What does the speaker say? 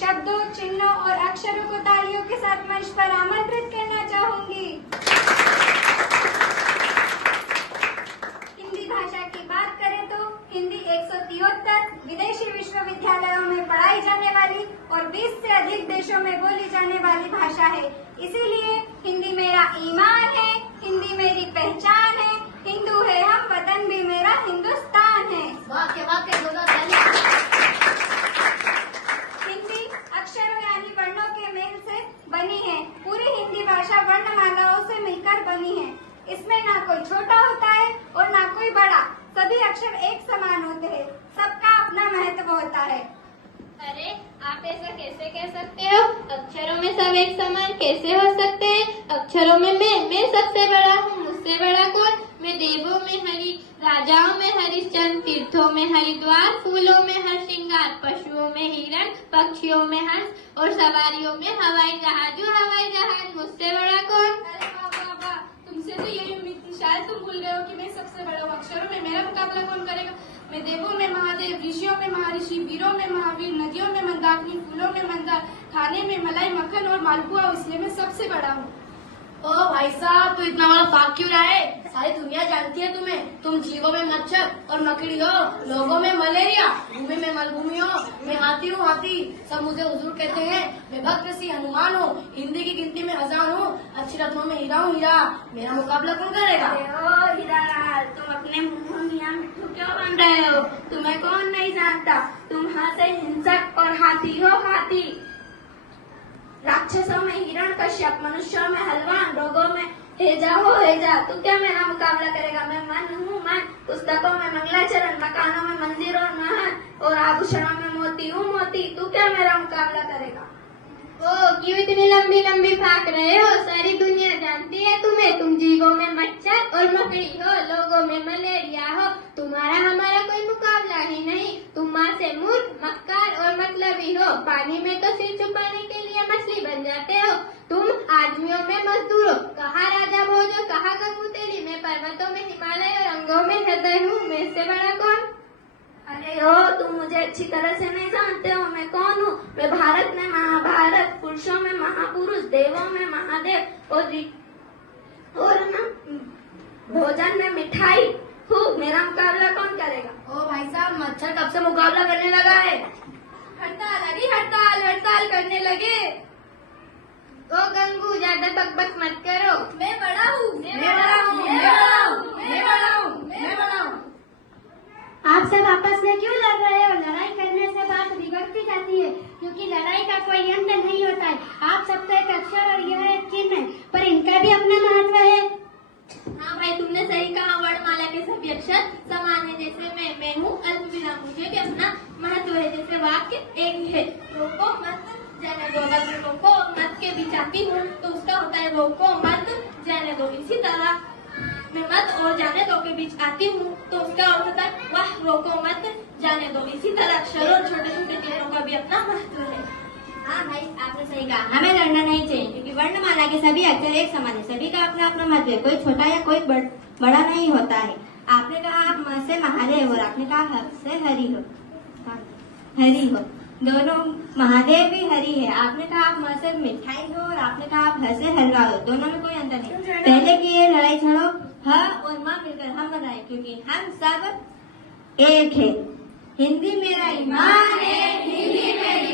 शब्दों, चिन्हों और अक्षरों को तालियों के साथ मंच पर आमंत्रित करना चाहूंगी। हिंदी भाषा की बात करें तो हिंदी 173 विदेशी विश्वविद्यालयों में पढ़ाई जाने वाली और 20 से अधिक देशों में बोली जाने वाली भाषा है। इसीलिए हिंदी मेरा ईमान है, हिंदी मेरी पहचान है, हिंदू है हम, वतन भी मेरा हिंदुस्तान है। हिंदी अक्षरों यानी वर्णों के मेल से बनी है। पूरी हिंदी भाषा वर्णमालाओं से मिलकर बनी है। इसमें ना कोई छोटा होता है और ना कोई बड़ा, सभी अक्षर एक समान होते हैं, सबका अपना महत्व होता है। अरे आप ऐसा कैसे कह सकते हो? अक्षरों में सब एक समान कैसे हो सकते हैं? अक्षरों में मैं सबसे बड़ा हूँ, मुझसे बड़ा कौन? मैं देवों में हरि, राजाओं में हरिश्चंद्र, तीर्थों में हरिद्वार, फूलों में हर श्रृंगार, पशुओं में हिरण, पक्षियों में हंस और सवारियों में हवाई जहाज, मुझसे बड़ा कौन? अरे वाह, तुमसे तो यही उम्मीद थी। शायद तुम भूल गए हो कि मैं सबसे बड़ा हूँ। अक्षरों में मेरा मुकाबला कौन करेगा? मैं देवों में महादेव, ऋषियों में महर्षि, वीरों में महावीर, नदियों में मंदाकिनी, फूलों में मंदार, खाने में मलाई, मक्खन और मालपुआ, इसलिए मैं सबसे बड़ा हूँ। ओ भाई साहब, तू इतना बड़ा फाक क्यों रहा है? सारी दुनिया जानती है तुम्हें। तुम जीवों में मच्छर और मकड़ी हो, लोगों में मलेरिया, भूमि में मलभूमि हो। मैं हाथी हूँ हाथी, सब मुझे हुजूर कहते हैं। मैं भक्त सी हनुमान हूँ, हिंदी की गिनती में 1000 हूँ, अच्छी रत्नों में हीरा हूँ हीरा। मेरा मुकाबला कौन करेगा? ओ हीरालाल, तुम अपने मुंह मियां मिट्ठू क्यों बन रहे हो? तुम्हें कौन नहीं जानता, तुम हाथे हिंसक और हाथी हो हाथी। राक्षसों में हिरण कश्यप, मनुष्यों में हलवान, रोगों में हेजा हो हेजा। तू क्या मेरा मुकाबला करेगा? मैं मन हूँ मन, पुस्तकों में मंगलाचरण, मकानों में मंदिर और महल और आभूषणों में मोती हूँ मोती। तू क्या मेरा मुकाबला करेगा? ओ क्यों इतनी लंबी लंबी भाग रहे हो? सारी दुनिया जानती है तुम्हें। तुम जीवों में मच्छर और मकड़ी हो, लोगों में मलेरिया हो। तुम्हारा हमारा कोई मुकाबला ही नहीं। तुम माँ से मूर्ख, मक्कार और मतलबी हो। पानी में तो सिर छुपाने के लिए मछली बन जाते हो। तुम आदमियों में मजदूर हो। कहा राजा भोजो, कहा गंगू तेली। मैं पर्वतों में हिमालय और अंगों में हृदय हूँ, मैं से बड़ा कौन? अरे हो, तुम मुझे अच्छी तरह से नहीं जानते हो मैं कौन हूँ। मैं भारत में महाभारत, पुरुषों में महापुरुष, देवों में महादेव और ना भोजन में मिठाई हूँ। मेरा मुकाबला कौन करेगा? ओ भाई साहब, मच्छर कब से मुकाबला करने लगा है? हड़ताल करने लगे। ओ गंगू, ज्यादा बकबक मत करो। मैं बड़ा हूँ। आप सब आपस में क्यों लड़ रहे हो? लड़ाई करने से बात बिगड़ती जाती है, क्योंकि लड़ाई का कोई अंत नहीं होता है। आप सब तो एक अक्षर और यह एक चिन्ह है, पर इनका भी अपना महत्व है। हाँ भाई, तुमने सही कहा। वर्णमाला के सभी अक्षर समान है। जैसे मैं हूँ अल्पविराम, मुझे भी अपना महत्व है। जैसे वाक्य एक है, रोको मत जाने दो। अगर रोको और मत के बीच आती हूँ तो उसका होता है रोको मत जाने दो। इसी तरह मैं मत और जाने दो के बीच आती हूँ तो उसका अर्थ होता है वाह रोको मत जाने दो। इसी तरह अक्षरों और छोटे छोटे चिन्हों का भी अपना महत्व है। हाँ भाई, आपने सही कहा। हमें लड़ना नहीं चाहिए, क्योंकि वर्णमाला के सभी अक्षर एक समान है। सभी का अपना अपना महत्व है। कोई छोटा या कोई बड़ा नहीं होता है। आपने कहा आप म से महादेव और आपने कहा ह से हरि हो। दोनों महादेव भी हरि है। आपने कहा आप म से मिठाई हो और आपने कहा आप ह से हलवा हो। दोनों में कोई अंतर नहीं। पहले की ये लड़ाई छोड़ो, ह और माँ मिलकर हम बनाए, क्योंकि हम सब एक है। हिंदी मेरा ईमान है, हिंदी मेरी